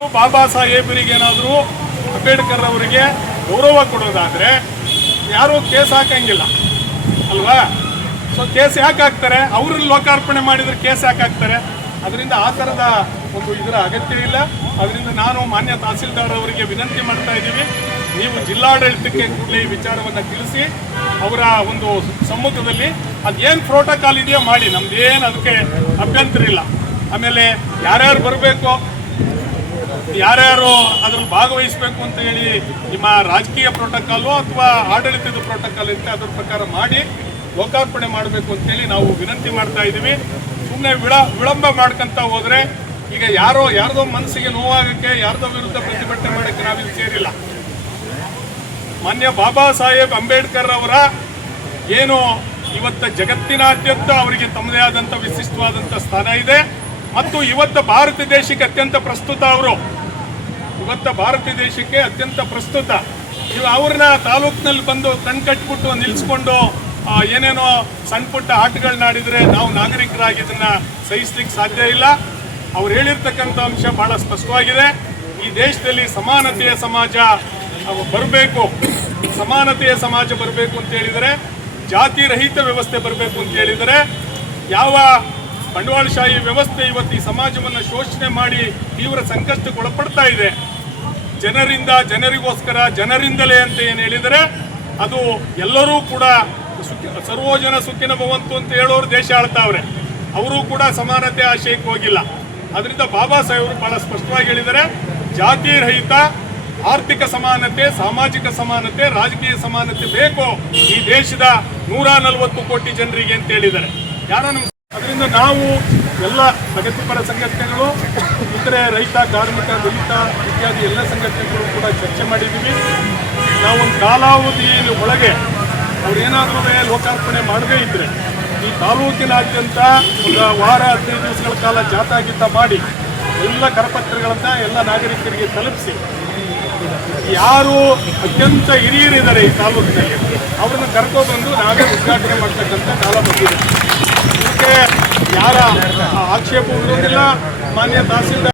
ಬಾಬಾ ಸಾಹೇಬರಿಗೆ ಏನಾದರೂ ಅಂಬೇಡ್ಕರ್ ಅವರಿಗೆ ಗೌರವ ಕೊಡೋದಾದ್ರೆ ಯಾರೂ ಕೇಸ್ ಹಾಕಂಗಿಲ್ಲ ಅಲ್ವಾ? ಸೊ ಕೇಸ್ ಯಾಕೆ ಹಾಕ್ತಾರೆ? ಅವ್ರನ್ನ ಲೋಕಾರ್ಪಣೆ ಮಾಡಿದ್ರೆ ಕೇಸ್ ಯಾಕೆ ಹಾಕ್ತಾರೆ? ಅದರಿಂದ ಆ ಥರದ ಒಂದು ಇದರ ಅಗತ್ಯವಿಲ್ಲ. ಅದರಿಂದ ನಾನು ಮಾನ್ಯ ತಹಸೀಲ್ದಾರ್ ಅವರಿಗೆ ವಿನಂತಿ ಮಾಡ್ತಾ ಇದ್ದೀವಿ, ನೀವು ಜಿಲ್ಲಾಡಳಿತಕ್ಕೆ ಕೂಡಲೇ ಈ ವಿಚಾರವನ್ನು ತಿಳಿಸಿ ಅವರ ಒಂದು ಸಮ್ಮುಖದಲ್ಲಿ ಅದೇನು ಪ್ರೋಟೋಕಾಲ್ ಇದೆಯೋ ಮಾಡಿ, ನಮ್ದೇನು ಅದಕ್ಕೆ ಅಭ್ಯಂತರ ಇಲ್ಲ. ಆಮೇಲೆ ಯಾರ್ಯಾರು ಬರಬೇಕು, ಯಾರ್ಯಾರು ಅದ್ರಲ್ಲಿ ಭಾಗವಹಿಸಬೇಕು ಅಂತ ಹೇಳಿ ನಿಮ್ಮ ರಾಜಕೀಯ ಪ್ರೋಟೋಕಾಲು ಅಥವಾ ಆಡಳಿತದ ಪ್ರೋಟೋಕಾಲ್ ಇರುತ್ತೆ, ಅದ್ರ ಪ್ರಕಾರ ಮಾಡಿ ಲೋಕಾರ್ಪಣೆ ಮಾಡಬೇಕು ಅಂತೇಳಿ ನಾವು ವಿನಂತಿ ಮಾಡ್ತಾ ಇದ್ದೀವಿ. ಸುಮ್ಮನೆ ವಿಳಂಬ ಮಾಡ್ಕೊಂತ ಹೋದರೆ ಈಗ ಯಾರ್ದೋ ಮನಸ್ಸಿಗೆ ನೋವಾಗಕ್ಕೆ, ಯಾರ್ದೋ ವಿರುದ್ಧ ಪ್ರತಿಭಟನೆ ಮಾಡೋಕ್ಕೆ ನಾವಿಲ್ಲಿ ಸೇರಿಲ್ಲ. ಮಾನ್ಯ ಬಾಬಾ ಸಾಹೇಬ್ ಅಂಬೇಡ್ಕರ್ ಅವರ ಏನು ಇವತ್ತು ಜಗತ್ತಿನಾದ್ಯಂತ ಅವರಿಗೆ ತಮ್ಮದೇ ಆದಂಥ ವಿಶಿಷ್ಟವಾದಂಥ ಸ್ಥಾನ ಇದೆ ಮತ್ತು ಇವತ್ತು ಭಾರತ ದೇಶಕ್ಕೆ ಅತ್ಯಂತ ಪ್ರಸ್ತುತ. ಅವರು ಇವತ್ತು ಭಾರತ ದೇಶಕ್ಕೆ ಅತ್ಯಂತ ಪ್ರಸ್ತುತ. ಅವ್ರನ್ನ ತಾಲೂಕಿನಲ್ಲಿ ಬಂದು ಕಣ್ಕಟ್ಬಿಟ್ಟು ನಿಲ್ಲಿಸ್ಕೊಂಡು ಏನೇನೋ ಸಣ್ಣ ಪುಟ್ಟ ಆಟಗಳನ್ನಾಡಿದರೆ ನಾವು ನಾಗರಿಕರಾಗಿ ಇದನ್ನು ಸಹಿಸ್ಲಿಕ್ಕೆ ಸಾಧ್ಯ ಇಲ್ಲ. ಅವ್ರು ಹೇಳಿರ್ತಕ್ಕಂಥ ಅಂಶ ಭಾಳ ಸ್ಪಷ್ಟವಾಗಿದೆ. ಈ ದೇಶದಲ್ಲಿ ಸಮಾನತೆಯ ಸಮಾಜ ಬರಬೇಕು, ಸಮಾನತೆಯ ಸಮಾಜ ಬರಬೇಕು ಅಂತ ಹೇಳಿದರೆ, ಜಾತಿ ರಹಿತ ವ್ಯವಸ್ಥೆ ಬರಬೇಕು ಅಂತ ಹೇಳಿದರೆ, ಯಾವ ಬಂಡವಾಳಶಾಹಿ ವ್ಯವಸ್ಥೆ ಇವತ್ತು ಈ ಸಮಾಜವನ್ನು ಶೋಷಣೆ ಮಾಡಿ ತೀವ್ರ ಸಂಕಷ್ಟಕ್ಕೆ ಒಳಪಡ್ತಾ ಇದೆ, ಜನರಿಗೋಸ್ಕರ ಜನರಿಂದಲೇ ಅಂತ ಏನು ಹೇಳಿದರೆ, ಅದು ಎಲ್ಲರೂ ಕೂಡ ಸರ್ವೋಜನ ಸುಖಿನ ಭವಂತು ಅಂತ ಹೇಳೋರು ದೇಶ ಆಳ್ತಾವ್ರೆ. ಅವರು ಕೂಡ ಸಮಾನತೆ ಆಶಯಕ್ಕೆ ಹೋಗಿಲ್ಲ. ಅದರಿಂದ ಬಾಬಾ ಸಾಹೇಬರು ಬಹಳ ಸ್ಪಷ್ಟವಾಗಿ ಹೇಳಿದರೆ, ಜಾತಿ ರಹಿತ ಆರ್ಥಿಕ ಸಮಾನತೆ, ಸಾಮಾಜಿಕ ಸಮಾನತೆ, ರಾಜಕೀಯ ಸಮಾನತೆ ಬೇಕು ಈ ದೇಶದ 140 ಕೋಟಿ ಜನರಿಗೆ ಅಂತ ಹೇಳಿದ್ದಾರೆ. ಅದರಿಂದ ನಾವು ಎಲ್ಲ ಪ್ರಗತಿಪರ ಸಂಘಟನೆಗಳು, ಇತರೆ ರೈತ, ಕಾರ್ಮಿಕ, ದಲಿತ ಇತ್ಯಾದಿ ಎಲ್ಲ ಸಂಘಟನೆಗಳು ಕೂಡ ಚರ್ಚೆ ಮಾಡಿದ್ದೀವಿ. ನಾವೊಂದು ಕಾಲಾವಧಿ ಒಳಗೆ ಅವ್ರೇನಾದರೂ ಲೋಕಾರ್ಪಣೆ ಮಾಡದೇ ಇದ್ದರೆ ಈ ತಾಲೂಕಿನಾದ್ಯಂತ ಒಂದು ವಾರ 15 ದಿವಸಗಳ ಕಾಲ ಜಾಥಾ ಮಾಡಿ ಎಲ್ಲ ಕರಪತ್ರಗಳನ್ನು ಎಲ್ಲ ನಾಗರಿಕರಿಗೆ ತಲುಪಿಸಿ, ಯಾರು ಅತ್ಯಂತ ಹಿರಿಯರಿದ್ದಾರೆ ಈ ತಾಲೂಕಿನಲ್ಲಿ ಅವ್ರನ್ನ ಕರ್ಕೊಬಂದು ನಾವೇ ಉದ್ಘಾಟನೆ ಮಾಡ್ತಕ್ಕಂಥ ಕಾಲ ಬಂದಿದೆ. ಇದಕ್ಕೆ ಯಾರ ಆಕ್ಷೇಪ ಇರುವುದಿಲ್ಲ. ಮಾನ್ಯ ತಹಸೀಲ್ದಾರ್